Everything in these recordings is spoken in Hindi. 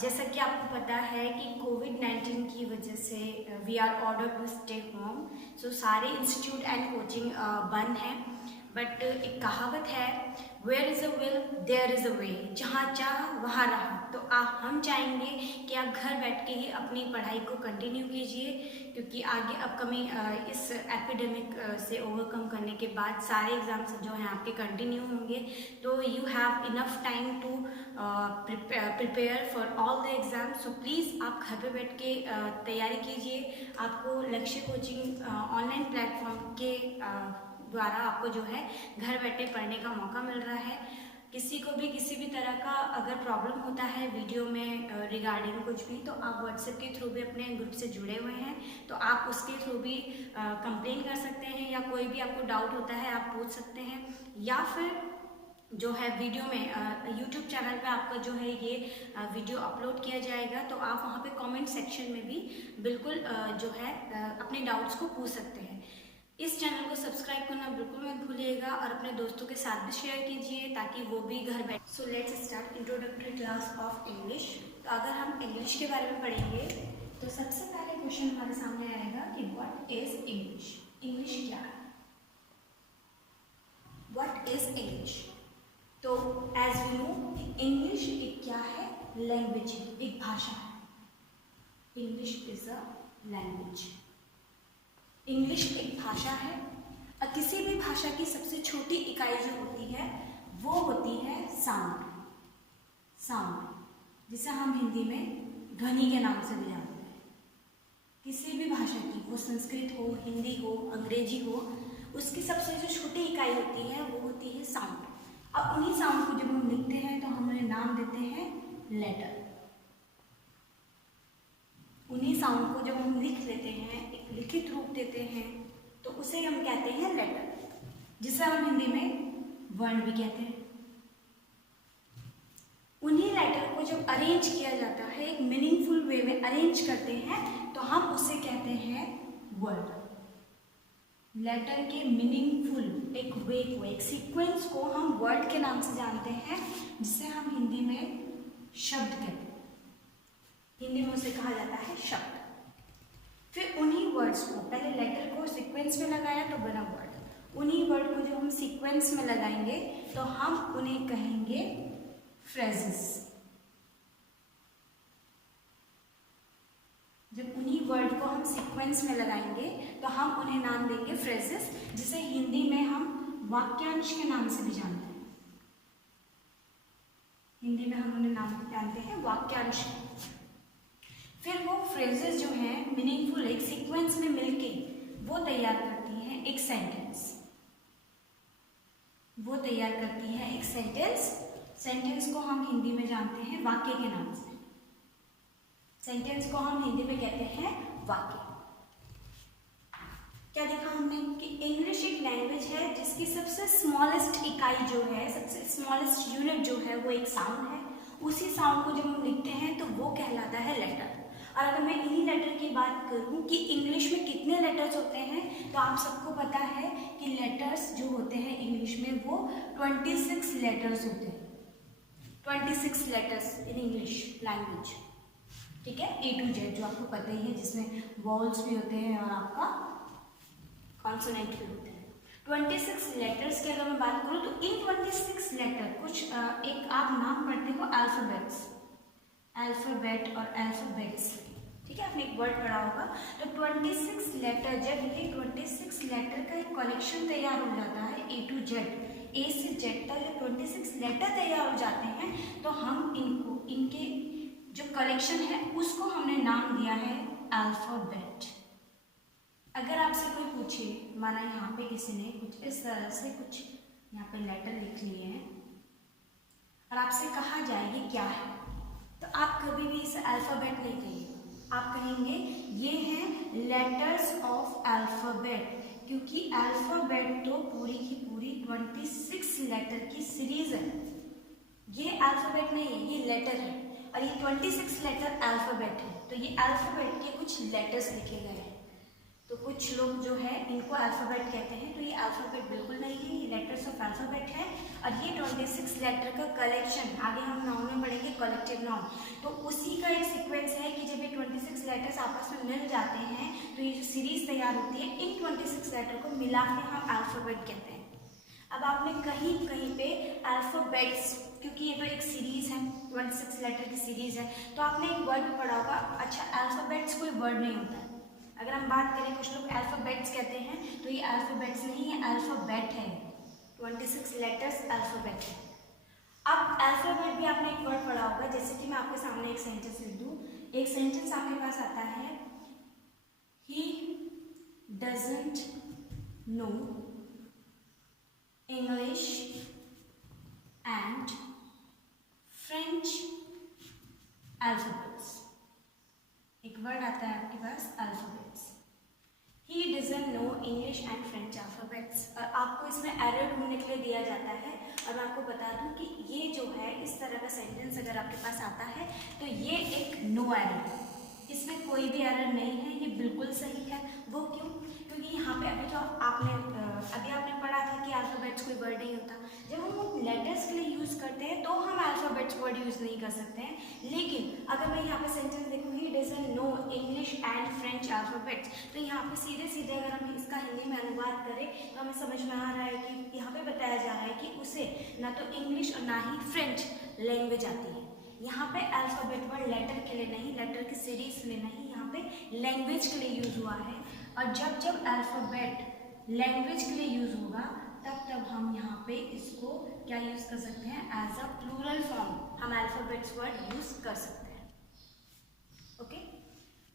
जैसा कि आपको पता है कि कोविड-19 की वजह से we are order to stay home. So सारे इंस्टीट्यूट एंड कोचिंग बंद हैं। बट एक कहावत है, where is a will there is a way. जहाँ चाह वहाँ रहा। तो हम चाहेंगे कि आप घर बैठ के ही अपनी पढ़ाई को कंटिन्यू कीजिए, क्योंकि आगे अपकमिंग इस एपिडेमिक से ओवरकम करने के बाद सारे एग्जाम्स जो हैं आपके कंटिन्यू होंगे। तो you have enough time to prepare for all the exam. So please आप घर पे बैठ के तैयारी कीजिए। आपको लक्ष्य कोचिंग ऑनलाइन प्लेटफॉर्म के द्वारा आपको जो है घर बैठे पढ़ने का मौका मिल रहा है। किसी को भी किसी भी तरह का अगर प्रॉब्लम होता है वीडियो में रिगार्डिंग कुछ भी, तो आप व्हाट्सएप के थ्रू भी अपने ग्रुप से जुड़े हुए हैं, तो आप उसके थ्रू भी कंप्लेन कर सकते हैं, या कोई भी आपको डाउट होता है आप पूछ सकते हैं। या फिर जो है वीडियो में यूट्यूब चैनल पे आपका जो है ये वीडियो अपलोड किया जाएगा, तो आप वहाँ पे कमेंट सेक्शन में भी बिल्कुल जो है अपने डाउट्स को पूछ सकते हैं। इस चैनल को सब्सक्राइब करना बिल्कुल मत भूलिएगा और अपने दोस्तों के साथ भी शेयर कीजिए ताकि वो भी घर बैठ। So let's start introductory class of English. तो अगर हम इंग्लिश के बारे में पढ़ेंगे तो सबसे पहले क्वेश्चन हमारे सामने आएगा कि व्हाट इज इंग्लिश। इंग्लिश क्या है? What is English? तो एज वी नो, इंग्लिश एक क्या है? लैंग्वेज है, एक भाषा है। English is a language. English एक भाषा है और किसी भी भाषा की सबसे छोटी इकाई जो होती है वो होती है साउंड। साउंड जिसे हम हिंदी में ध्वनि के नाम से भी जानते हैं। किसी भी भाषा की, वो संस्कृत हो, हिंदी हो, अंग्रेजी हो, उसकी सबसे जो छोटी इकाई होती है वो होती है साउंड। अब उन्हीं साउंड को जब हम लिखते हैं तो हम उन्हें नाम देते हैं लेटर। उन्हीं साउंड को जब हम लिख लेते हैं, एक लिखित रूप देते हैं, तो उसे हम कहते हैं लेटर, जिसे हम हिंदी में वर्ण भी कहते हैं। उन्हीं लेटर को जब अरेंज किया जाता है, एक मीनिंगफुल वे में अरेंज करते हैं, तो हम उसे कहते हैं वर्ड। लेटर के मीनिंगफुल एक वे को, एक सीक्वेंस को हम वर्ड के नाम से जानते हैं, जिसे हम हिंदी में शब्द कहते हैं। हिंदी में उसे कहा जाता है शब्द। फिर उन्हीं वर्ड्स को, पहले लेटर को सीक्वेंस में लगाया तो बना वर्ड। उन्हीं वर्ड को जब हम सीक्वेंस में लगाएंगे तो हम उन्हें कहेंगे फ्रेजेस। जब उन्हीं वर्ड को हम सीक्वेंस में लगाएंगे तो हम उन्हें नाम देंगे फ्रेजेस, जिसे हिंदी में हम वाक्यांश के नाम से भी जानते हैं। हिंदी में हम उन्हें नाम जानते हैं वाक्यांश। फिर वो फ्रेजेस जो हैं मीनिंगफुल, एक सीक्वेंस में मिलके वो तैयार करती हैं एक सेंटेंस। वो तैयार करती हैं एक सेंटेंस। सेंटेंस को हम हिंदी में जानते हैं वाक्य के नाम से। सेंटेंस को हम हिंदी में कहते हैं वाक्य। क्या देखा हमने कि इंग्लिश एक लैंग्वेज है जिसकी सबसे स्मॉलेस्ट इकाई जो है, सबसे स्मॉलेस्ट यूनिट जो है वो एक साउंड है। उसी साउंड को जब हम लिखते हैं तो वो कहलाता है लेटर। और अगर मैं इन्हीं लेटर की बात करूं कि इंग्लिश में कितने लेटर्स होते हैं, तो आप सबको पता है कि लेटर्स जो होते हैं इंग्लिश में वो 26 लेटर्स होते हैं। 26 लेटर्स इन इंग्लिश लैंग्वेज, ठीक है, A to Z, जो आपको पता ही है, जिसमें वॉल्स भी होते हैं और आपका कॉन्सोनेंट भी होते हैं। 26 लेटर्स की अगर मैं बात करूं तो इन 26 लेटर कुछ एक आप नाम पढ़ते हो अल्फाबेट्स, अल्फाबेट और अल्फाबेट्स, ठीक है, आपने एक वर्ड पढ़ा होगा। तो 26 लेटर, जब ये 26 लेटर का एक कलेक्शन तैयार हो जाता है A to Z, A से Z तक जब 26 लेटर तैयार हो जाते हैं तो हम इनको, इनके जो कलेक्शन है उसको हमने नाम दिया है अल्फाबेट। अगर आपसे कोई पूछे, माना यहाँ पे किसी ने कुछ इस तरह से कुछ यहाँ पे लेटर लिख लिए हैं और आपसे कहा जाए ये क्या है, तो आप कभी भी इसे अल्फाबेट नहीं कहिए, आप कहेंगे ये हैं लेटर्स ऑफ अल्फाबेट, क्योंकि अल्फाबेट तो पूरी की पूरी 26 लेटर की सीरीज है। ये अल्फाबेट नहीं है, ये लेटर है, और ये 26 लेटर अल्फाबेट है। तो ये अल्फाबेट के कुछ लेटर्स लिखे गए हैं। तो कुछ लोग जो है इनको अल्फ़ाबेट कहते हैं, तो ये अल्फ़ाबेट बिल्कुल नहीं है, ये लेटर्स ऑफ अल्फ़ाबेट है। और ये 26 लेटर का कलेक्शन, आगे हम नाउन में पढ़ेंगे कलेक्टिव नाउन, तो उसी का एक सीक्वेंस है कि जब ये 26 लेटर्स आपस में मिल जाते हैं तो ये जो सीरीज तैयार होती है, इन 26 लेटर को मिला के हम अल्फ़ाबेट कहते हैं। अब आपने कहीं कहीं पे अल्फ़ाबेट्स, क्योंकि ये तो एक सीरीज़ है, 26 लेटर की सीरीज़ है, तो आपने एक वर्ड पढ़ा होगा। अच्छा, अल्फ़ाबेट्स कोई वर्ड नहीं होता है। अगर हम बात करें, कुछ लोग अल्फ़ाबेट्स कहते हैं, तो ये अल्फ़ाबेट्स नहीं है, अल्फ़ाबेट है। 26 लेटर्स अल्फ़ाबेट है। अब अल्फ़ाबेट भी आपने एक वर्ड पढ़ा होगा, जैसे कि मैं आपके सामने एक सेंटेंस लिख दूँ। एक सेंटेंस आपके पास आता है, he doesn't know English and French alphabets. एक वर्ड आता है आपके पास, alphabets. He doesn't know English and French alphabets. और आपको इसमें एरर ढूंढने के लिए दिया जाता है। और मैं आपको बता दूं कि ये जो है, इस तरह का सेंटेंस अगर आपके पास आता है तो ये एक नो एरर है, इसमें कोई भी एरर नहीं है, ये बिल्कुल सही है। वो क्यों? क्योंकि यहाँ पे अभी आपने पढ़ा था कि अल्फ़ाबेट्स कोई वर्ड नहीं होता। जब हम लेटर्स के लिए यूज़ करते हैं तो हम अल्फ़ाबेट्स वर्ड यूज़ नहीं कर सकते हैं। लेकिन अगर मैं यहाँ पे सेंटेंस देखूँ, ही doesn't know English and French alphabets, तो यहाँ पे सीधे सीधे अगर हम इसका हिंदी में अनुवाद करें तो हमें समझ में आ रहा है कि यहाँ पे बताया जा रहा है कि उसे ना तो इंग्लिश और ना ही फ्रेंच लैंग्वेज आती है। यहाँ पे अल्फ़ाबेट वर्ड लेटर के लिए नहीं, लेटर की सीरीज के लिए नहीं, यहाँ पे लैंग्वेज के लिए यूज़ हुआ है। और जब जब अल्फ़ाबेट लैंग्वेज के लिए यूज़ होगा तब तब हम यहाँ पे इसको क्या यूज़ कर सकते हैं, एज अ प्लूरल फॉर्म हम अल्फ़ाबेट्स वर्ड यूज़ कर सकते हैं। ओके,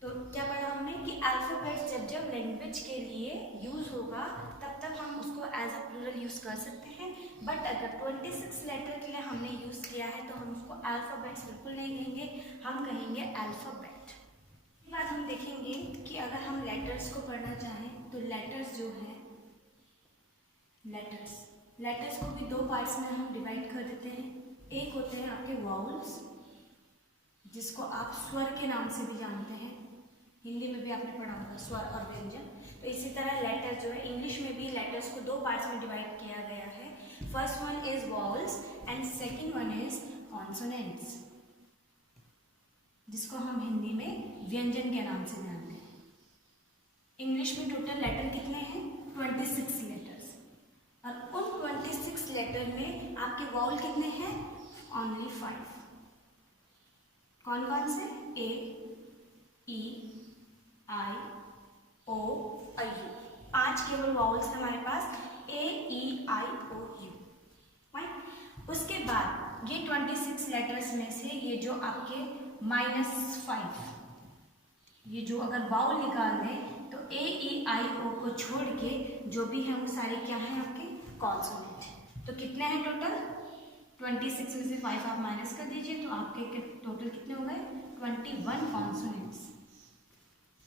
तो क्या पढ़ा हमने कि अल्फ़ाबेट्स जब जब लैंग्वेज के लिए यूज़ होगा तब तक हम उसको एज अ प्लूरल यूज़ कर सकते हैं। बट अगर 26 लेटर के लिए हमने यूज़ किया है तो हम उसको अल्फ़ाबेट्स बिल्कुल नहीं कहेंगे, हम कहेंगे अल्फ़ाबेट। बाद हम देखेंगे कि अगर हम लेटर्स को पढ़ना चाहें तो लेटर्स जो है, लेटर्स को भी दो पार्ट्स में हम डिवाइड कर देते हैं। एक होते हैं आपके वाउल्स, जिसको आप स्वर के नाम से भी जानते हैं, हिंदी में भी आपने पढ़ा होगा स्वर और व्यंजन। तो इसी तरह लेटर जो है, इंग्लिश में भी लेटर्स को दो पार्ट्स में डिवाइड किया गया है। First one is vowels and second one is consonants, जिसको हम हिंदी में व्यंजन के नाम से जानते हैं। इंग्लिश में टोटल लेटर कितने हैं, 26 लेटर्स। और उन 26 लेटर में आपके वाउल कितने हैं, ओनली 5। कौन कौन से, ए, ई, आई, ओ, यू। 5 केवल वाउल्स हैं हमारे पास, ए, ई, आई, ओ, यू। फाइन। उसके बाद ये 26 लेटर्स में से ये जो आपके -5, ये जो अगर वाउल निकाल दें तो ए, ई, आई, ओ को छोड़ के जो भी है वो सारे क्या हैं आपके कॉन्सोनेंट। तो कितने हैं टोटल, 26 में से 5 आप माइनस कर दीजिए तो आपके टोटल कितने हो गए, 21 कॉन्सोनेंट्स।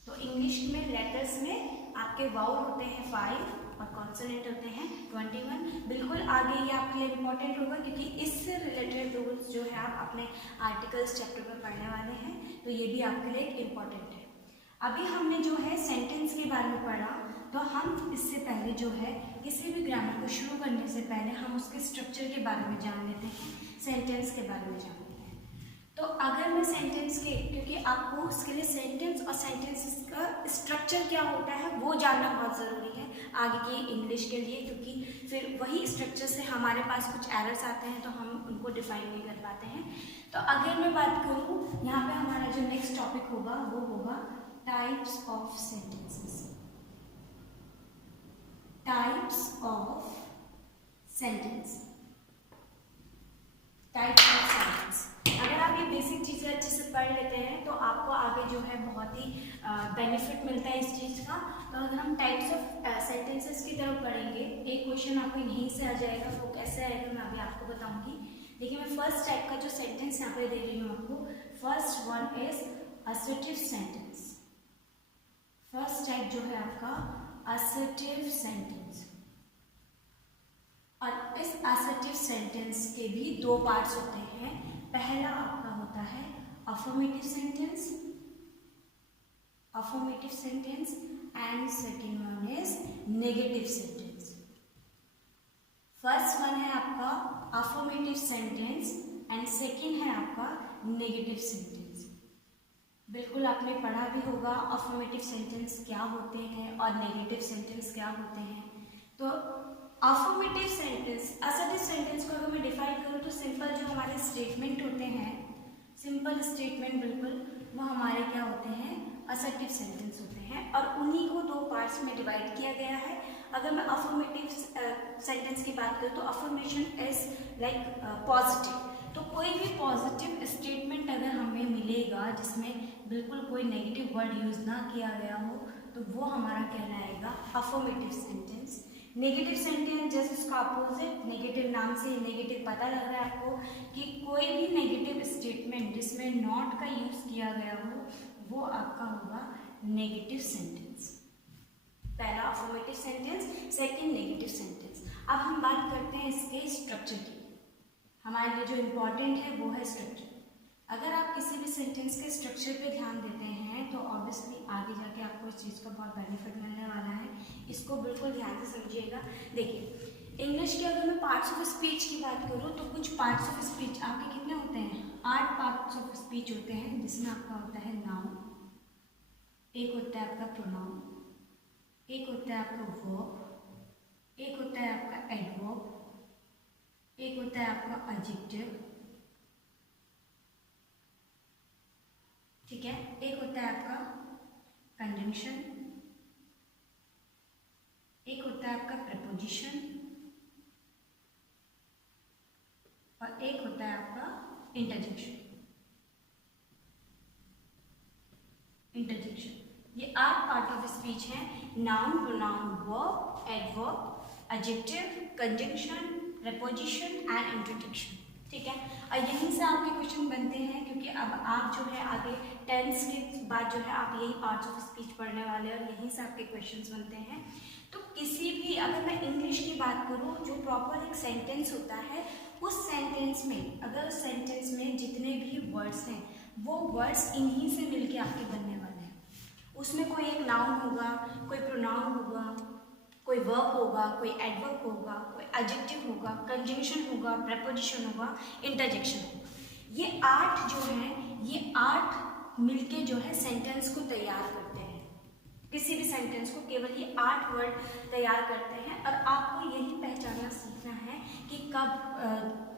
तो इंग्लिश में लेटर्स में आपके वाउल होते हैं 5 और कॉन्सोनेंट होते हैं 21। बिल्कुल आगे ये आपके लिए इम्पोर्टेंट होगा क्योंकि इससे रिलेटेड रूल्स जो है आप अपने आर्टिकल्स चैप्टर में पढ़ने वाले हैं, तो ये भी आपके लिए इम्पोर्टेंट है। अभी हमने जो है सेंटेंस के बारे में पढ़ा, तो हम इससे पहले जो है किसी भी ग्रामर को शुरू करने से पहले हम उसके स्ट्रक्चर के बारे में जान लेते हैं, सेंटेंस के बारे में जान लेते हैं। तो अगर मैं सेंटेंस के, क्योंकि आपको उसके लिए सेंटेंस और सेंटेंसेस का स्ट्रक्चर क्या होता है वो जानना बहुत ज़रूरी है आगे की इंग्लिश के लिए, क्योंकि फिर वही स्ट्रक्चर से हमारे पास कुछ एरर्स आते हैं तो हम उनको डिफाइन नहीं कर पाते हैं। तो अगर मैं बात करूँ, यहाँ पे हमारा जो नेक्स्ट टॉपिक होगा वो होगा types of sentences. Types of sentence, types of sentence. अगर आप ये बेसिक चीज़ें अच्छे से पढ़ लेते हैं तो आपको आगे जो है बहुत ही बेनिफिट मिलता है इस चीज़ का। तो अगर हम टाइप्स ऑफ सेंटेंसेस की तरफ पढ़ेंगे, एक क्वेश्चन आपको यहीं से आ जाएगा, वो कैसे आएगा मैं अभी आपको बताऊंगी। देखिए मैं फर्स्ट टाइप का जो सेंटेंस यहाँ पे दे रही हूँ आपको, first one is assertive sentence. First type जो है आपका असर्टिव सेंटेंस। और इस असर्टिव सेंटेंस के भी दो पार्ट्स होते हैं। पहला आपका होता है affirmative sentence affirmative sentence and second one is negative sentence. First one है आपका affirmative sentence and second है आपका negative sentence. बिल्कुल आपने पढ़ा भी होगा affirmative sentence क्या होते हैं और negative sentence क्या होते हैं. तो affirmative sentence, assertive sentence को अगर मैं डिफाइन करूँ तो सिंपल जो हमारे स्टेटमेंट होते हैं, सिंपल स्टेटमेंट बिल्कुल वो हमारे क्या होते हैं, असर्टिव सेंटेंस होते हैं और उन्हीं को दो पार्ट्स में डिवाइड किया गया है. अगर मैं अफर्मेटिव सेंटेंस की बात करूँ तो अफर्मेशन इज लाइक पॉजिटिव. तो कोई भी पॉजिटिव स्टेटमेंट अगर हमें मिलेगा जिसमें बिल्कुल कोई नेगेटिव वर्ड यूज ना किया गया हो तो वो हमारा कहलाएगा अफर्मेटिव सेंटेंस. नेगेटिव सेंटेंस जैसे उसका अपोजिट, नेगेटिव नाम से नेगेटिव पता लग रहा है आपको कि कोई भी नेगेटिव स्टेटमेंट जिसमें नॉट का यूज किया गया हो वो आपका होगा नेगेटिव सेंटेंस. पहला affirmative sentence, second negative sentence. अब हम बात करते हैं इसके स्ट्रक्चर की. हमारे लिए जो इम्पोर्टेंट है वो है स्ट्रक्चर. अगर आप किसी भी सेंटेंस के स्ट्रक्चर पे ध्यान देते हैं तो ऑब्वियसली आगे जाके आपको इस चीज़ का बहुत बेनिफिट मिलने वाला है. इसको बिल्कुल ध्यान से समझिएगा. देखिए, इंग्लिश के अगर मैं पार्ट्स ऑफ स्पीच की बात करूँ तो कुछ पार्ट्स ऑफ स्पीच आपके कितने होते हैं, 8 पार्ट्स ऑफ स्पीच होते हैं. जिसमें आपका होता है नाउन, एक होता है आपका प्रोनाउन, एक होता है आपका वर्ब, एक होता है आपका एडवर्ब, एक होता है आपका एडजेक्टिव, ठीक है, एक होता है आपका कंजंक्शन, एक होता है आपका प्रपोजिशन और एक होता है आपका इंटरजेक्शन. ये 8 पार्ट ऑफ स्पीच हैं. Noun, pronoun, verb, adverb, adjective, conjunction, preposition and interjection. ठीक है, और यहीं से आपके क्वेश्चन बनते हैं क्योंकि अब आप जो है आगे टेंस के बाद जो है आप यही पार्ट्स ऑफ स्पीच पढ़ने वाले हैं और यहीं से आपके क्वेश्चंस बनते हैं. तो किसी भी, अगर मैं इंग्लिश की बात करूँ, जो प्रॉपर एक सेंटेंस होता है उस सेंटेंस में, अगर उस सेंटेंस में जितने भी वर्ड्स हैं वो वर्ड्स इन्हीं से मिलके आपके बनने वाले हैं. उसमें कोई एक नाउन होगा, कोई प्रोनाउन होगा, कोई वर्ब होगा, कोई एडवर्ब होगा, कोई एडजेक्टिव होगा, कंजंक्शन होगा, प्रपोजिशन होगा, इंटरजेक्शन होगा. ये 8 जो हैं, ये 8 मिलके जो है सेंटेंस को तैयार करते हैं. किसी भी सेंटेंस को केवल ये 8 वर्ड तैयार करते हैं और आपको यही पहचानना सीखना है कि कब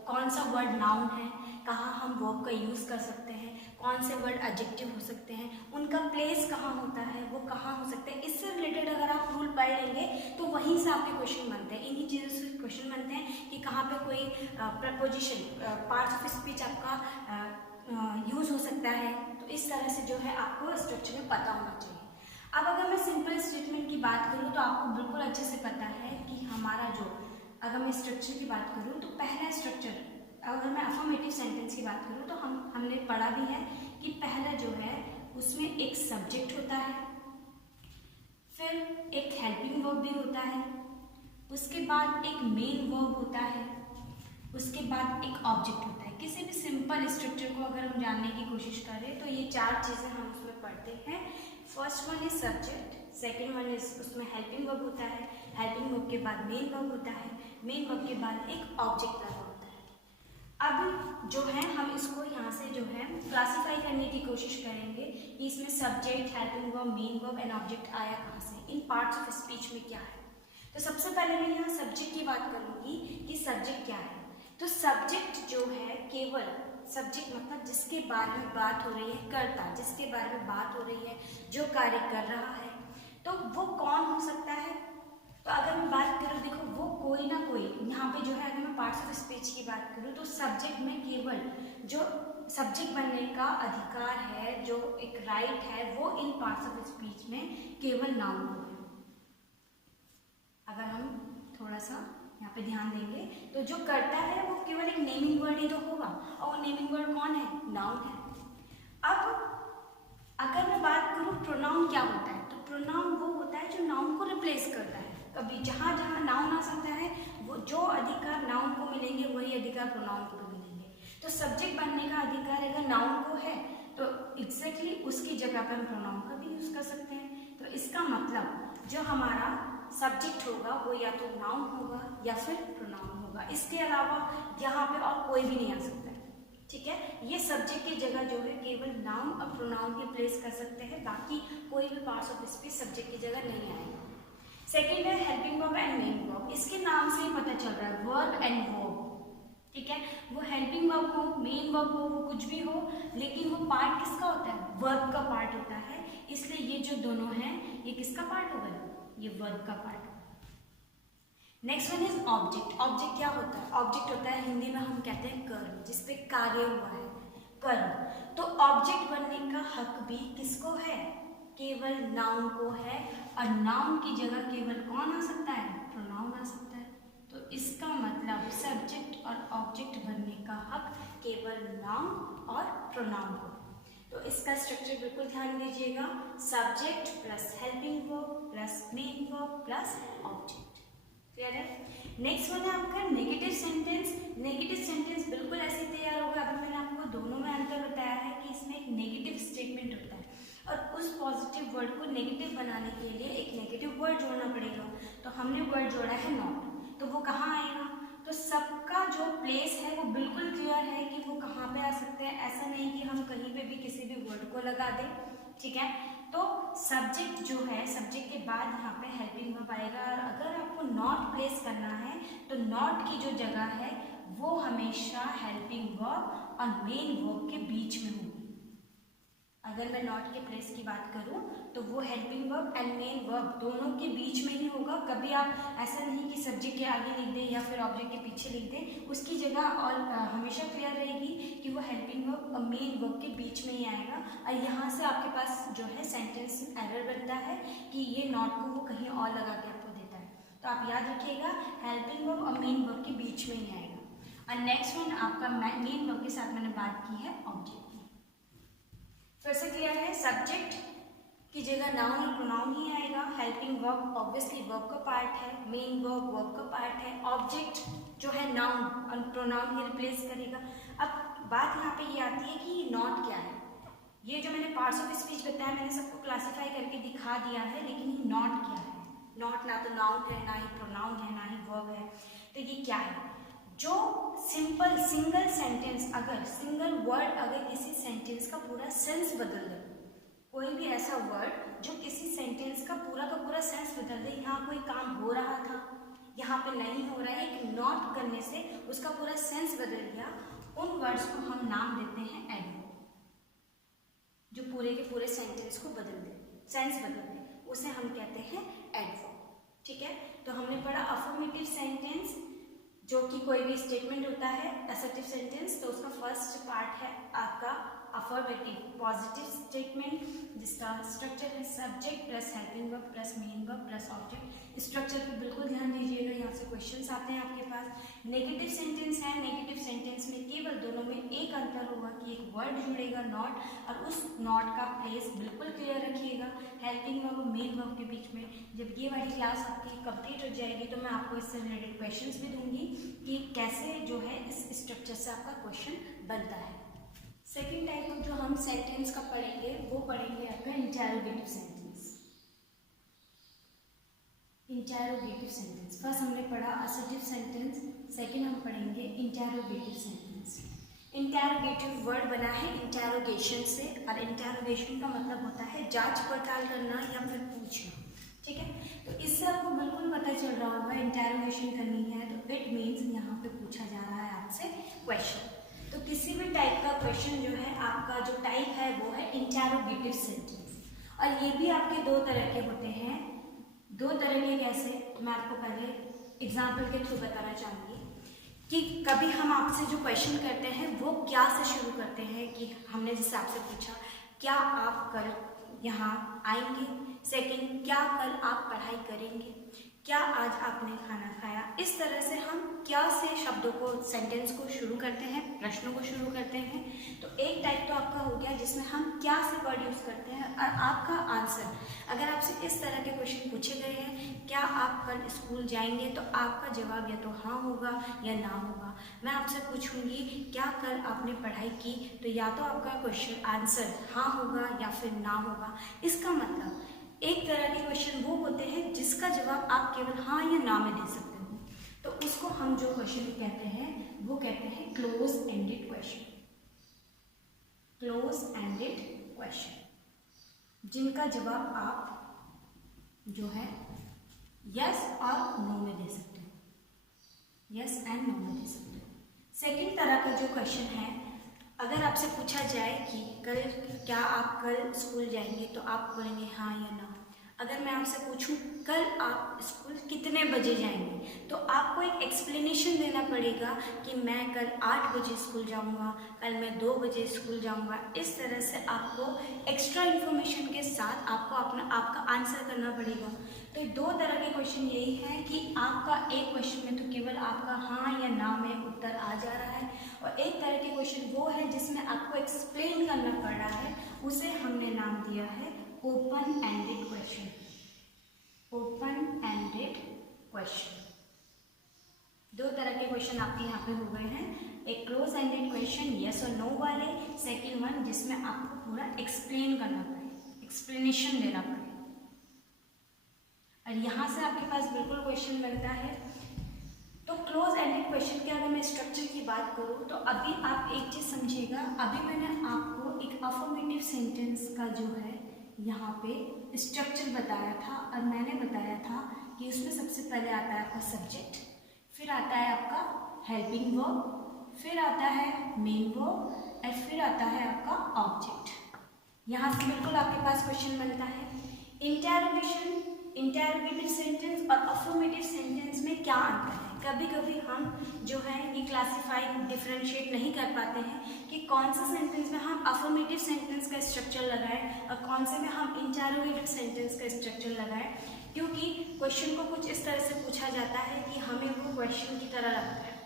कौन सा वर्ड नाउन है, कहाँ हम वर्ब का यूज़ कर सकते हैं, कौन से वर्ड एडजेक्टिव हो सकते हैं, उनका प्लेस कहाँ होता है, वो कहाँ हो सकते हैं. इससे रिलेटेड अगर आप रूल पढ़ लेंगे तो वहीं से आपके क्वेश्चन बनते हैं. इन्हीं चीज़ों से क्वेश्चन बनते हैं कि कहाँ पे कोई प्रपोजिशन, पार्ट्स ऑफ स्पीच आपका यूज़ हो सकता है. तो इस तरह से जो है आपको स्ट्रक्चर में पता होना चाहिए. अब अगर मैं सिंपल स्टेटमेंट की बात करूँ तो आपको बिल्कुल अच्छे से पता है कि हमारा जो, अगर मैं स्ट्रक्चर की बात करूँ तो पहला स्ट्रक्चर, अगर मैं अफर्मेटिव सेंटेंस की बात करूँ तो हमने पढ़ा भी है कि पहला जो है उसमें एक सब्जेक्ट होता है, फिर एक हेल्पिंग वर्ब भी होता है, उसके बाद एक मेन वर्ब होता है, उसके बाद एक ऑब्जेक्ट होता है. किसी भी सिंपल स्ट्रक्चर को अगर हम जानने की कोशिश करें तो ये 4 चीज़ें हम उसमें पढ़ते हैं. First one is subject, second one is उसमें हेल्पिंग वर्ब होता है, हेल्पिंग वर्ब के बाद मेन वर्ब होता है, मेन वर्ब के बाद एक ऑब्जेक्ट लगा होता है. अब जो है हम इसको यहाँ से जो है क्लासीफाई करने की कोशिश करेंगे कि इसमें subject, helping verb, main verb and object आया कहाँ से, इन पार्ट्स ऑफ स्पीच में क्या है. तो सबसे पहले मैं यहाँ सब्जेक्ट की बात करूँगी कि सब्जेक्ट क्या है. तो सब्जेक्ट जो है, केवल सब्जेक्ट मतलब जिसके बारे में बात हो रही है, कर्ता जिसके बारे में बात हो रही है, जो कार्य कर रहा है, तो वो कौन हो सकता है. तो अगर मैं बात करूँ, देखो वो कोई ना कोई, यहाँ पे जो है अगर मैं पार्ट्स ऑफ स्पीच की बात करूँ तो सब्जेक्ट में केवल जो सब्जेक्ट बनने का अधिकार है, जो एक राइट है, वो इन पार्ट्स ऑफ स्पीच में केवल नाउन को है. अगर हम थोड़ा सा यहाँ पे ध्यान देंगे तो जो करता है वो केवल एक नेमिंग वर्ड ही तो होगा, और वो नेमिंग वर्ड कौन है, नाउन है. अब अगर मैं बात करूँ प्रोनाउन क्या होता है, तो प्रोनाउन वो होता है जो नाउन को रिप्लेस करता है. कभी जहाँ जहाँ नाउन आ सकता है, वो जो अधिकार नाउन को मिलेंगे वही अधिकार प्रोनाउन को भी मिलेंगे. तो सब्जेक्ट बनने का अधिकार अगर नाउन को है तो एग्जैक्टली उसकी जगह पे हम प्रोनाउन का भी यूज कर सकते हैं। तो इसका मतलब जो हमारा सब्जेक्ट होगा वो या तो नाउन होगा या फिर प्रोनाउन होगा, इसके अलावा यहाँ पे और कोई भी नहीं आ सकता है। ठीक है, ये सब्जेक्ट की जगह जो है केवल नाउन और प्रोनाउन की प्लेस कर सकते हैं, बाकी कोई भी पार्ट्स ऑफ स्पीच सब्जेक्ट की जगह नहीं आएगा। सेकेंड है helping verb and main verb. इसके नाम से ही पता चल रहा है वर्ब एंड वर्ब। ठीक है, वो हेल्पिंग वर्ब हो, मेन वर्ब हो, वो कुछ भी हो, लेकिन वो पार्ट किसका होता है? वर्ब का पार्ट होता है। इसलिए ये जो दोनों हैं ये किसका पार्ट होगा? ये वर्ब का पार्ट होगा। Next one is object. Object क्या होता है? ऑब्जेक्ट होता है, हिंदी में हम कहते हैं कर्म, जिसपे कार्य हुआ है, कर्म। तो ऑब्जेक्ट बनने का हक भी किसको है? केवल नाउन को है, और नाउन की जगह केवल कौन आ सकता है? प्रोनाउन आ सकता है। तो इसका मतलब सब्जेक्ट और ऑब्जेक्ट बनने का हक केवल नाउन और प्रोनाउन को। तो इसका स्ट्रक्चर बिल्कुल ध्यान दीजिएगा, subject plus helping verb plus main verb plus object. Clear है? नेक्स्ट वन है आपका नेगेटिव सेंटेंस। नेगेटिव सेंटेंस बिल्कुल ऐसे तैयार होगा, अभी मैंने आपको दोनों में अंतर बताया है कि इसमें एक नेगेटिव स्टेटमेंट होता है और उस पॉजिटिव वर्ड को नेगेटिव बनाने के लिए एक नेगेटिव वर्ड जोड़ना पड़ेगा। तो हमने वर्ड जोड़ा है नॉट, तो वो कहाँ आएगा? तो सबका जो प्लेस है वो बिल्कुल क्लियर है कि वो कहाँ पे आ सकते हैं। ऐसा नहीं कि हम कहीं पे भी किसी भी वर्ड को लगा दें। ठीक है, तो सब्जेक्ट जो है, सब्जेक्ट के बाद यहाँ पे हेल्पिंग वर्ब आएगा, और अगर आपको नॉट प्लेस करना है तो नॉट की जो जगह है वो हमेशा हेल्पिंग वर्ब और मेन वर्ब के बीच में होगी। अगर मैं नॉट के प्लेस की बात करूं तो वो helping verb and main verb दोनों के बीच में ही होगा। कभी आप ऐसा नहीं कि सब्जेक्ट के आगे लिख दें या फिर ऑब्जेक्ट के पीछे लिख दें, उसकी जगह और हमेशा क्लियर रहेगी कि वो हेल्पिंग वर्ब और मेन वर्ब के बीच में ही आएगा। और यहाँ से आपके पास जो है सेंटेंस एरर बनता है कि ये नॉट को वो कहीं और लगा के आपको देता है। तो आप याद रखिएगा हेल्पिंग वर्ब और मेन वर्ब के बीच में ही आएगा। और नेक्स्ट वन आपका मेन वर्ब के साथ मैंने बात की है ऑब्जेक्ट। फिर से क्लियर है, सब्जेक्ट की जगह नाउन और प्रोनाउन ही आएगा। हेल्पिंग वर्ब ऑब्वियसली वर्ब का पार्ट है, मेन वर्ब वर्ब का पार्ट है, ऑब्जेक्ट जो है नाउन और प्रोनाउन ही रिप्लेस करेगा। अब बात यहाँ पे ये आती है कि नॉट क्या है। ये जो मैंने पार्ट्स ऑफ स्पीच बताया मैंने सबको क्लासीफाई करके दिखा दिया है, लेकिन ये नॉट क्या है? नॉट ना तो नाउन है, ना ही प्रोनाउन है, ना ही वर्ब है। तो ये क्या है? जो सिंपल सिंगल सेंटेंस, अगर सिंगल वर्ड अगर किसी सेंटेंस का पूरा सेंस बदल दे, कोई भी ऐसा वर्ड जो किसी सेंटेंस का पूरा सेंस बदल दे, यहाँ कोई काम हो रहा था, यहाँ पे नहीं हो रहा है, एक नॉट करने से उसका पूरा सेंस बदल गया, उन वर्ड्स को हम नाम देते हैं एडवर्ब। जो पूरे के पूरे सेंटेंस को बदल दे, सेंस बदल दे, उसे हम कहते हैं एडवर्ब। ठीक है, तो हमने पढ़ा अफर्मेटिव सेंटेंस जो कि कोई भी स्टेटमेंट होता है, असर्टिव सेंटेंस, तो उसका फर्स्ट पार्ट है आपका अफर्मेटिव पॉजिटिव स्टेटमेंट, जिसका स्ट्रक्चर है subject plus helping verb plus main verb plus object. Structure पे बिल्कुल ध्यान दीजिएगा, यहाँ से क्वेश्चंस आते हैं आपके पास। नेगेटिव सेंटेंस है, नेगेटिव सेंटेंस में केवल दोनों में एक अंतर होगा कि एक वर्ड जुड़ेगा नॉट, और उस नॉट का प्लेस बिल्कुल क्लियर रखिएगा हेल्पिंग वर्ब और मेन वर्ब के बीच में। जब ये वाली क्लास आपकी कंप्लीट हो जाएगी तो मैं आपको इससे रिलेटेड क्वेश्चंस भी दूंगी कि कैसे जो है इस स्ट्रक्चर से आपका क्वेश्चन बनता है। सेकेंड टाइप जो हम सेंटेंस का पढ़ेंगे वो पढ़ेंगे आपका interrogative sentence. Interrogative sentence first हमने पढ़ा असर्टिव सेंटेंस, सेकेंड हम पढ़ेंगे इंटरोगेटिव सेंटेंस। इंटरोगेटिव वर्ड बना है इंटरोगेशन से, और इंटरोगेशन का मतलब होता है जांच पड़ताल करना या फिर पूछना। ठीक है, तो इससे आपको बिल्कुल पता चल रहा होगा इंटरोगेशन करनी है तो इट मीन्स यहाँ पे पूछा जा रहा है आपसे क्वेश्चन। तो किसी भी टाइप का क्वेश्चन जो है आपका जो टाइप है वो है इंटरोगेटिव सेंटेंस, और ये भी आपके दो तरह के होते हैं। दो तरह के कैसे, मैं आपको पहले एग्जाम्पल के थ्रू बताना चाहूँगी कि कभी हम आपसे जो क्वेश्चन करते हैं वो क्या से शुरू करते हैं कि हमने जैसे आपसे पूछा क्या आप कल यहाँ आएंगे, सेकंड क्या कल आप पढ़ाई करेंगे, क्या आज आपने खाना खाया। इस तरह से हम क्या से शब्दों को, सेंटेंस को शुरू करते हैं, प्रश्नों को शुरू करते हैं। तो एक टाइप तो आपका हो गया जिसमें हम क्या से वर्ड यूज करते हैं, और आपका आंसर, अगर आपसे इस तरह के क्वेश्चन पूछे गए हैं, क्या आप कल स्कूल जाएंगे, तो आपका जवाब या तो हाँ होगा या ना होगा। मैं आपसे पूछूंगी क्या कल आपने पढ़ाई की, तो या तो आपका क्वेश्चन आंसर हाँ होगा या फिर ना होगा। इसका मतलब एक तरह के क्वेश्चन वो होते हैं जिसका जवाब आप केवल हाँ या ना में दे सकते हो, तो उसको हम जो क्वेश्चन कहते हैं वो कहते हैं close ended question. Close ended question जिनका जवाब आप जो है यस और नो में दे सकते हो, यस एंड नो में दे सकते हो। सेकेंड तरह का जो क्वेश्चन है, अगर आपसे पूछा जाए कि कल क्या आप कल स्कूल जाएंगे, तो आप बोलेंगे हाँ या ना। अगर मैं आपसे पूछूं कल आप स्कूल कितने बजे जाएंगे, तो आपको एक एक्सप्लेनेशन देना पड़ेगा कि मैं कल 8 बजे स्कूल जाऊंगा, कल मैं 2 बजे स्कूल जाऊंगा। इस तरह से आपको एक्स्ट्रा इन्फॉर्मेशन के साथ आपको आपका आंसर करना पड़ेगा। तो 2 तरह के क्वेश्चन यही है कि आपका एक क्वेश्चन में तो केवल आपका हाँ या ना में उत्तर आ जा रहा है, और एक तरह के क्वेश्चन वो है जिसमें आपको एक्सप्लेन करना पड़ रहा है, उसे हमने नाम दिया है open ended question. Open ended question. 2 तरह के क्वेश्चन आपके यहाँ पे हो गए हैं, एक क्लोज एंडेड क्वेश्चन यस और नो वाले, सेकेंड वन जिसमें आपको पूरा एक्सप्लेन करना पड़े, एक्सप्लेनेशन देना पड़े। और यहाँ से आपके पास बिल्कुल क्वेश्चन बनता है। तो क्लोज एंडेड क्वेश्चन के अगर मैं स्ट्रक्चर की बात करूँ, तो अभी आप एक चीज़ समझिएगा, अभी मैंने आपको एक अफर्मेटिव सेंटेंस का जो है यहाँ पे स्ट्रक्चर बताया था, और मैंने बताया था कि उसमें सबसे पहले आता है आपका सब्जेक्ट, फिर आता है आपका हेल्पिंग वर्ब, फिर आता है मेन वर्ब, और फिर आता है आपका ऑब्जेक्ट। यहाँ से बिल्कुल आपके पास क्वेश्चन बनता है। इंटरोगेशन, इंटरोगेटिव सेंटेंस और अफर्मेटिव सेंटेंस में क्या अंतर है। कभी कभी हम जो है ये क्लासीफाई, डिफरेंशिएट नहीं कर पाते हैं कि कौन सा सेंटेंस में हम अफर्मेटिव सेंटेंस का स्ट्रक्चर लगाएं और कौन से में हम इंटरोगेटिव सेंटेंस का स्ट्रक्चर लगाएं, क्योंकि क्वेश्चन को कुछ इस तरह से पूछा जाता है कि हमें वो क्वेश्चन की तरह लगता है।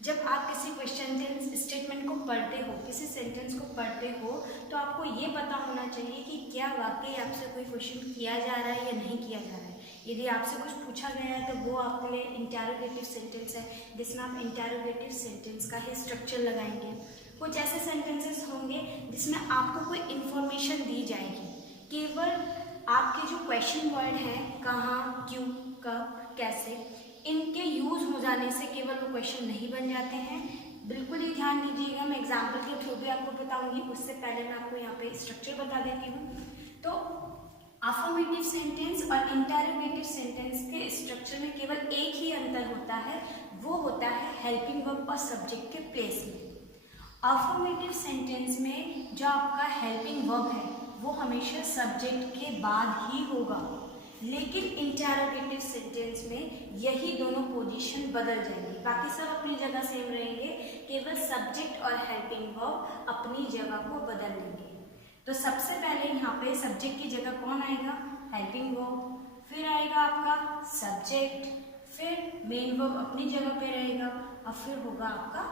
जब आप किसी क्वेश्चन स्टेटमेंट को पढ़ते हो, किसी सेंटेंस को पढ़ते हो, तो आपको ये पता होना चाहिए कि क्या वाकई आपसे कोई क्वेश्चन किया जा रहा है या नहीं किया जा रहा है। यदि आपसे कुछ पूछा गया है तो वो आपके लिए इंटरोगेटिव सेंटेंस है, जिसमें आप इंटरोगेटिव सेंटेंस का ही स्ट्रक्चर लगाएंगे। कुछ ऐसे सेंटेंसेस होंगे जिसमें आपको कोई इंफॉर्मेशन दी जाएगी, केवल आपके जो क्वेश्चन वर्ड हैं कहाँ, क्यों, कब, कैसे, इनके यूज हो जाने से केवल वो क्वेश्चन नहीं बन जाते हैं। बिल्कुल ही ध्यान दीजिएगा, मैं एग्जाम्पल के थ्रू भी आपको बताऊंगी, उससे पहले मैं आपको यहाँ पे स्ट्रक्चर बता देती हूँ। तो अफर्मेटिव सेंटेंस और इंटरोगेटिव सेंटेंस के स्ट्रक्चर में केवल एक ही अंतर होता है, वो होता है हेल्पिंग वर्ब और सब्जेक्ट के प्लेस में। अफर्मेटिव सेंटेंस में जो आपका हेल्पिंग वर्ब है वो हमेशा सब्जेक्ट के बाद ही होगा, लेकिन इंटरोगेटिव सेंटेंस में यही दोनों पोजीशन बदल जाएंगी, बाकी सब अपनी जगह सेम रहेंगे, केवल सब्जेक्ट और हेल्पिंग वर्ब अपनी जगह को बदल लेंगे। तो सबसे पहले यहाँ पे सब्जेक्ट की जगह कौन आएगा, हेल्पिंग वर्ब, फिर आएगा आपका सब्जेक्ट, फिर मेन वर्ब अपनी जगह पे रहेगा, और फिर होगा आपका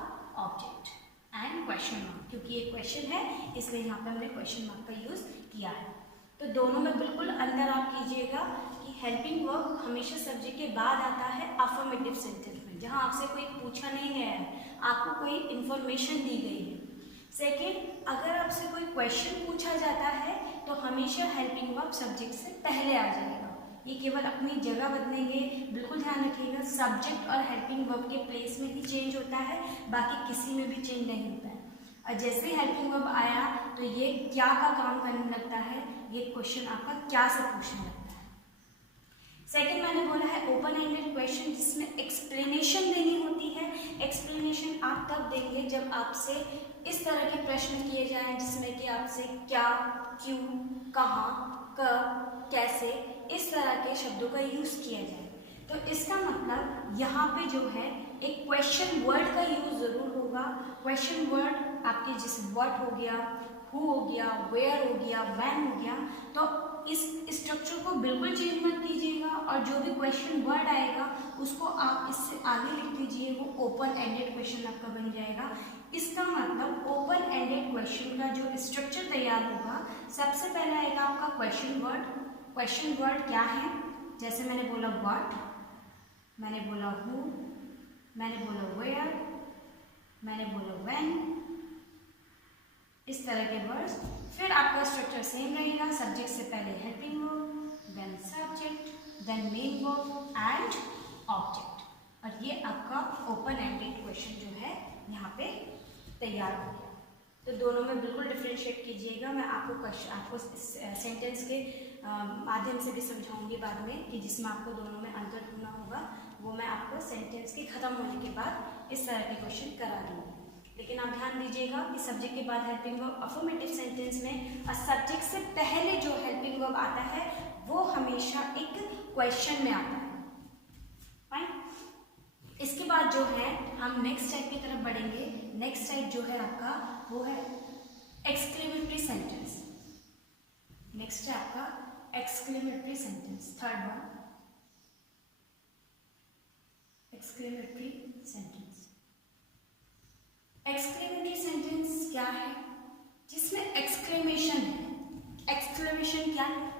ऑब्जेक्ट एंड क्वेश्चन मार्क, क्योंकि ये क्वेश्चन है इसलिए यहाँ पे हमने क्वेश्चन मार्क का यूज किया है। तो दोनों में बिल्कुल अंतर आप कीजिएगा कि हेल्पिंग वर्ब हमेशा सब्जेक्ट के बाद आता है अफर्मेटिव सेंटेंस में, जहाँ आपसे कोई पूछा नहीं गया है, आपको कोई इंफॉर्मेशन दी गई है। सेकेंड, अगर आपसे कोई क्वेश्चन पूछा जाता है तो हमेशा हेल्पिंग वर्ब सब्जेक्ट से पहले आ जाएगा, ये केवल अपनी जगह बदलेंगे। बिल्कुल ध्यान रखिएगा, सब्जेक्ट और हेल्पिंग वर्ब के प्लेस में ही चेंज होता है, बाकी किसी में भी चेंज नहीं होता है। और जैसे ही हेल्पिंग वर्ब आया तो ये क्या का काम करने लगता है, ये क्वेश्चन आपका क्या से पूछने लगता है। सेकंड मैंने बोला है ओपन एंडेड क्वेश्चन, जिसमें एक्सप्लेनेशन देनी होती है। एक्सप्लेनेशन आप तब देंगे जब आपसे इस तरह के प्रश्न किए जाएं जिसमें कि आपसे क्या, क्यों, कहाँ, कब, कैसे, इस तरह के शब्दों का यूज किया जाए। तो इसका मतलब यहाँ पे जो है एक क्वेश्चन वर्ड का यूज जरूर होगा। क्वेश्चन वर्ड आपके जैसे व्हाट हो गया, हु हो गया, वेयर हो गया, व्हेन हो गया, तो इस स्ट्रक्चर को बिल्कुल चेंज मत कीजिएगा और जो भी क्वेश्चन वर्ड आएगा उसको आप इससे आगे लिख दीजिए, वो ओपन एंडेड क्वेश्चन आपका बन जाएगा। इसका मतलब ओपन एंडेड क्वेश्चन का जो स्ट्रक्चर तैयार होगा, सबसे पहले आएगा आपका क्वेश्चन वर्ड। क्वेश्चन वर्ड क्या है? जैसे मैंने बोला व्हाट, मैंने बोला हु, मैंने बोला वेयर, मैंने बोला व्हेन, इस तरह के वर्ड्स। फिर आपका स्ट्रक्चर सेम रहेगा, सब्जेक्ट से पहले helping verb, then subject, then main verb and object. और ये आपका ओपन एंडेड क्वेश्चन जो है यहाँ पे तैयार हो गया। तो दोनों में बिल्कुल डिफ्रेंशिएट कीजिएगा। मैं आपको सेंटेंस के माध्यम से भी समझाऊंगी बाद में, कि जिसमें आपको दोनों में अंतर ढूंढना होगा, वो मैं आपको सेंटेंस के खत्म होने के बाद इस तरह के क्वेश्चन करा दूंगी। लेकिन आप ध्यान दीजिएगा कि सब्जेक्ट के बाद हेल्पिंग वर्ब, अफर्मेटिव सेंटेंस में सब्जेक्ट से पहले जो हेल्पिंग वर्ब आता है वो हमेशा एक क्वेश्चन में आता है। फाइन। इसके बाद जो है हम नेक्स्ट टाइप की तरफ बढ़ेंगे। नेक्स्ट टाइप जो है आपका वो है एक्सक्लेमेटरी सेंटेंस। नेक्स्ट है आपका exclamatory sentence, third one, exclamatory sentence. Exclamatory sentence क्या है? जिसमें एक्सक्लेमेशन है। एक्सक्लेमेशन क्या है?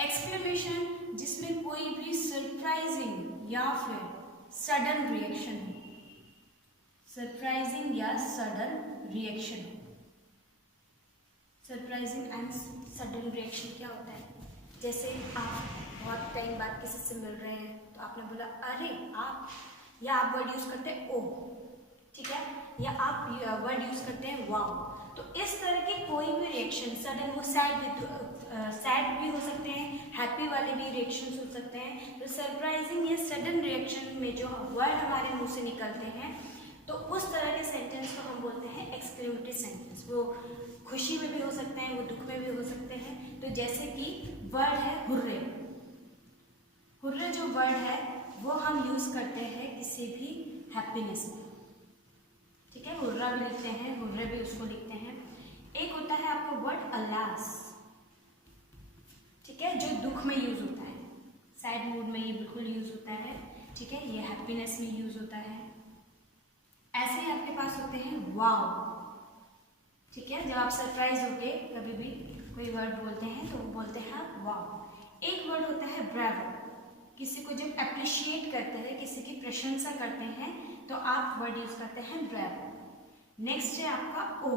एक्सक्लेमेशन जिसमें कोई भी सरप्राइजिंग या फिर सडन रिएक्शन हो, सरप्राइजिंग या सडन रिएक्शन हो। सरप्राइजिंग एंड सडन रिएक्शन क्या होता है? जैसे आप बहुत टाइम बाद किसी से मिल रहे हैं तो आपने बोला अरे आप, या आप वर्ड यूज करते हैं ओ, ठीक है, या आप वर्ड यूज करते हैं वाओ। तो इस तरह के कोई भी रिएक्शन सडन, वो सैड भी हो सकते हैं, हैप्पी वाले भी रिएक्शन हो सकते हैं। तो सरप्राइजिंग या सडन रिएक्शन में जो वर्ड हमारे मुंह से निकलते हैं, तो उस तरह के सेंटेंस को हम बोलते हैं एक्सक्लेमेटरी सेंटेंस। वो खुशी में भी हो सकते हैं, वो दुख में भी हो सकते हैं। तो जैसे कि वर्ड है हुर्रे। हुर्रे जो वर्ड है वो हम यूज करते हैं किसी भी हैप्पीनेस में, ठीक है, हुर्रा भी लिखते हैं, हुर्रे भी उसको लिखते हैं। एक होता है आपका वर्ड अलास, ठीक है, जो दुख में यूज होता है, सैड मूड में ये बिल्कुल यूज होता है, ठीक है, ये हैप्पीनेस में यूज होता है। ऐसे ही आपके पास होते हैं वाव, ठीक है, जब आप सरप्राइज होके कभी भी कोई वर्ड बोलते हैं तो वो बोलते हैं वाव। एक वर्ड होता है ब्रावो, किसी को जब अप्रिशिएट करते हैं, किसी की प्रशंसा करते हैं तो आप वर्ड यूज करते हैं ब्रावो। नेक्स्ट है आपका ओ,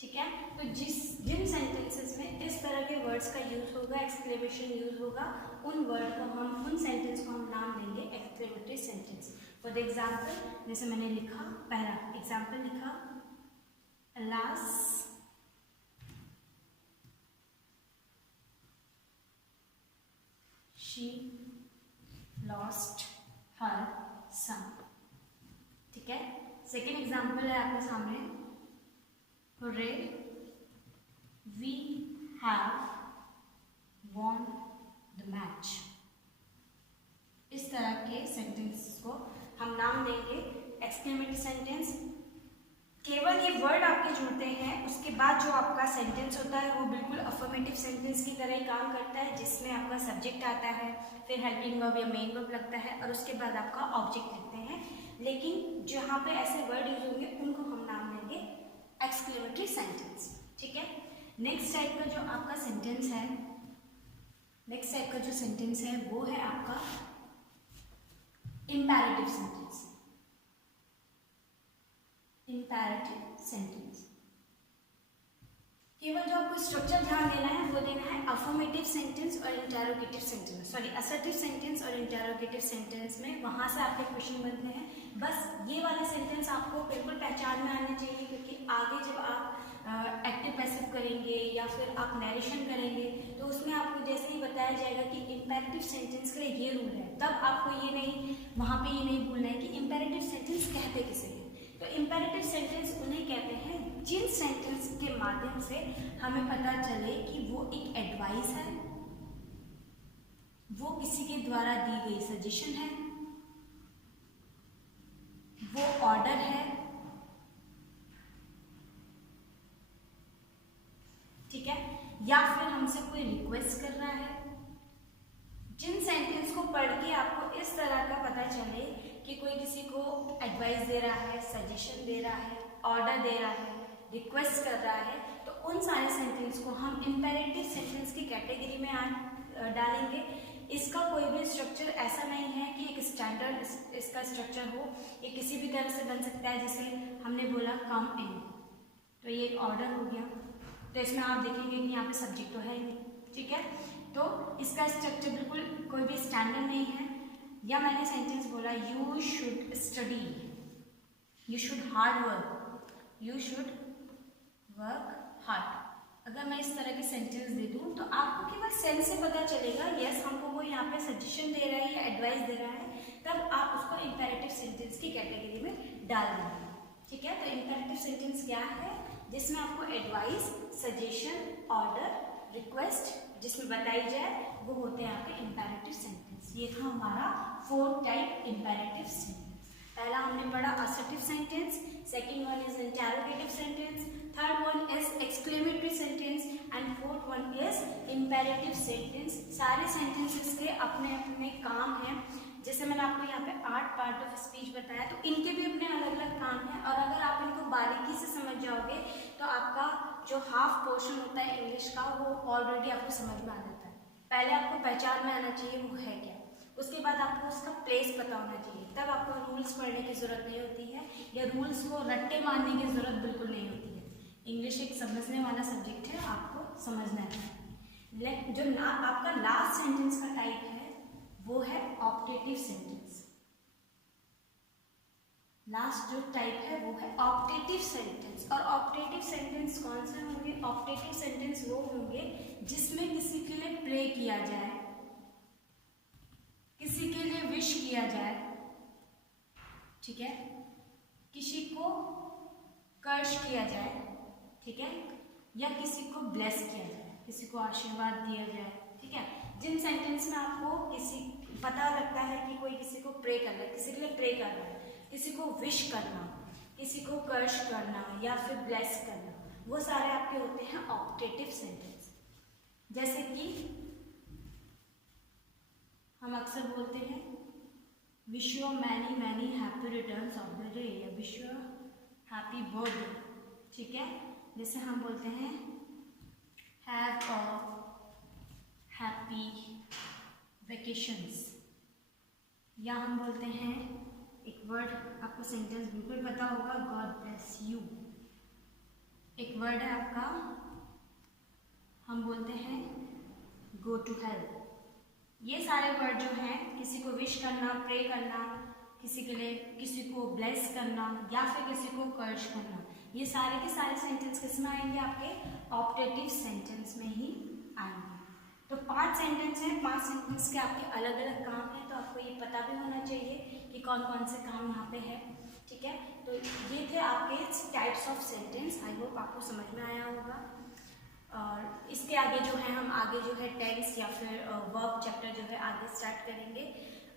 ठीक है। तो जिन सेंटेंसेस में इस तरह के वर्ड्स का यूज होगा, एक्सक्लेमेशन यूज होगा, उन वर्ड को हम, उन सेंटेंस को हम नाम देंगे exclamatory sentence. For the example, जैसे मैंने लिखा, पहला एग्जाम्पल लिखा, alas she lost her son, ठीक है। सेकेंड एग्जाम्पल है आपके सामने, hooray we have won the match। इस तरह के सेंटेंस को हम नाम देंगे एक्सक्लेमेटरी सेंटेंस। केवल ये वर्ड आपके जुड़ते हैं, उसके बाद जो आपका सेंटेंस होता है वो बिल्कुल अफर्मेटिव सेंटेंस की तरह ही काम करता है, जिसमें आपका सब्जेक्ट आता है, फिर हेल्पिंग वर्ब या मेन वर्ब लगता है और उसके बाद आपका ऑब्जेक्ट लिखते हैं। लेकिन जहाँ पे ऐसे वर्ड यूज होंगे उनको हम नाम देंगे एक्सक्लेमेटरी सेंटेंस, ठीक है। नेक्स्ट टाइप का जो आपका सेंटेंस है, नेक्स्ट टाइप का जो सेंटेंस है वो है आपका इम्पेरेटिव सेंटेंस। इम्पेरेटिव सेंटेंस, केवल जो आपको स्ट्रक्चर ध्यान देना है वो देना है अफर्मेटिव सेंटेंस और interrogative sentence, sorry assertive sentence और इंटेरोगेटिव सेंटेंस में, वहां से आपके क्वेश्चन बनते हैं। बस ये वाले सेंटेंस आपको बिल्कुल पहचान में आने चाहिए, क्योंकि आगे जब आप एक्टिव पैसिव करेंगे या फिर आप नरेशन करेंगे तो उसमें आपको जैसे ही बताया जाएगा कि इम्पेरेटिव सेंटेंस का ये रूल है, तब आपको ये नहीं, वहाँ पे ये नहीं भूलना है कि इम्पेरेटिव सेंटेंस कहते किसे हैं। तो इम्पेरेटिव सेंटेंस उन्हें कहते हैं जिन सेंटेंस के माध्यम से हमें पता चले कि वो एक एडवाइस है, वो किसी के द्वारा दी गई सजेशन है, वो ऑर्डर है, ठीक है। या फिर हमसे कोई रिक्वेस्ट कर रहा है। जिन सेंटेंस को पढ़ के आपको इस तरह का पता चले कि कोई किसी को एडवाइस दे रहा है, सजेशन दे रहा है, ऑर्डर दे रहा है, रिक्वेस्ट कर रहा है, तो उन सारे सेंटेंस को हम इंपेरेटिव सेंटेंस की कैटेगरी में डालेंगे। इसका कोई भी स्ट्रक्चर ऐसा नहीं है कि एक स्टैंडर्ड इसका स्ट्रक्चर हो, ये किसी भी तरह से बन सकता है। जैसे हमने बोला कम इन, तो ये एक ऑर्डर हो गया, तो इसमें आप देखेंगे कि यहाँ पे सब्जेक्ट तो है ही नहीं, ठीक है। तो इसका स्ट्रक्चर बिल्कुल कोई भी स्टैंडर्ड नहीं है। या मैंने सेंटेंस बोला you should study, you should hard work, you should work hard. अगर मैं इस तरह के सेंटेंस दे दूं तो आपको केवल सेंस से पता चलेगा, यस हमको वो यहाँ पे सजेशन दे रहा है या एडवाइस दे रहा है, तब आप उसको इंपेरेटिव सेंटेंस की कैटेगरी में डाल देंगे, ठीक है। तो इंपेरेटिव सेंटेंस क्या है? जिसमें आपको एडवाइस, सजेशन, ऑर्डर, रिक्वेस्ट जिसमें बताई जाए, वो होते हैं आपके इंपेरेटिव सेंटेंस। ये था हमारा 4 टाइप इंपेरेटिव सेंटेंस। पहला हमने पढ़ा assertive sentence, second one is interrogative sentence, third one is exclamatory sentence and fourth one is imperative sentence. सारे सेंटेंसेस के अपने अपने काम हैं। जैसे मैंने आपको यहाँ पे 8 पार्ट ऑफ स्पीच बताया, तो इनके भी अपने अलग अलग काम हैं, और अगर आप इनको बारीकी से समझ जाओगे तो आपका जो हाफ पोर्शन होता है इंग्लिश का, वो ऑलरेडी आपको समझ में आ जाता है। पहले आपको पहचान में आना चाहिए वो है क्या, उसके बाद आपको उसका प्लेस पता होना चाहिए, तब आपको रूल्स पढ़ने की जरूरत नहीं होती है, या रूल्स को रट्टे मारने की जरूरत बिल्कुल नहीं होती है। इंग्लिश एक समझने वाला सब्जेक्ट है, आपको समझना है। जो आपका लास्ट सेंटेंस का टाइप है वो है ऑप्टेटिव सेंटेंस। लास्ट जो टाइप है वो है ऑप्टेटिव सेंटेंस। और ऑप्टेटिव सेंटेंस कौन से होंगे? ऑप्टेटिव सेंटेंस वो होंगे जिसमें किसी के लिए प्रे किया जाए, किसी के लिए विश किया जाए, ठीक है, किसी को कर्ज किया जाए, ठीक है, या किसी को ब्लेस किया जाए, किसी को आशीर्वाद दिया जाए, ठीक है। जिन सेंटेंस में आपको किसी पता लगता है कि कोई किसी को प्रे कर रहा है, किसी के लिए प्रे कर रहा है, किसी को विश करना, किसी को कर्ज करना या फिर ब्लेस करना, वो सारे आपके होते हैं ऑप्टेटिव सेंटेंस। जैसे कि हम अक्सर बोलते हैं wish you many many happy returns of the day, या विश यू हैप्पी बर्थडे, ठीक है। जैसे हम बोलते हैं हैव अ हैप्पी वेकेशंस, या हम बोलते हैं एक वर्ड, आपको सेंटेंस बिल्कुल पता होगा, गॉड ब्लेस यू। एक वर्ड है आपका, हम बोलते हैं गो टू हेल्प। ये सारे वर्ड जो हैं, किसी को विश करना, प्रे करना, किसी के लिए किसी को ब्लेस करना या फिर किसी को कर्ज करना, ये सारे के सारे सेंटेंस किस में आएंगे? आपके ऑप्टेटिव सेंटेंस में ही आएंगे। तो 5 सेंटेंस हैं, 5 सेंटेंस के आपके अलग अलग काम हैं, तो आपको ये पता भी होना चाहिए कि कौन कौन से काम यहाँ पे है, ठीक है। तो ये थे आपके types of sentence. I hope आपको समझ में आया होगा। और इसके आगे जो है हम आगे जो है टेंस या फिर वर्ब चैप्टर जो है आगे स्टार्ट करेंगे।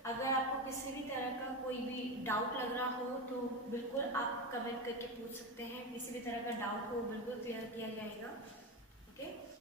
अगर आपको किसी भी तरह का कोई भी डाउट लग रहा हो तो बिल्कुल आप कमेंट करके पूछ सकते हैं। किसी भी तरह का डाउट हो बिल्कुल क्लियर किया जाएगा।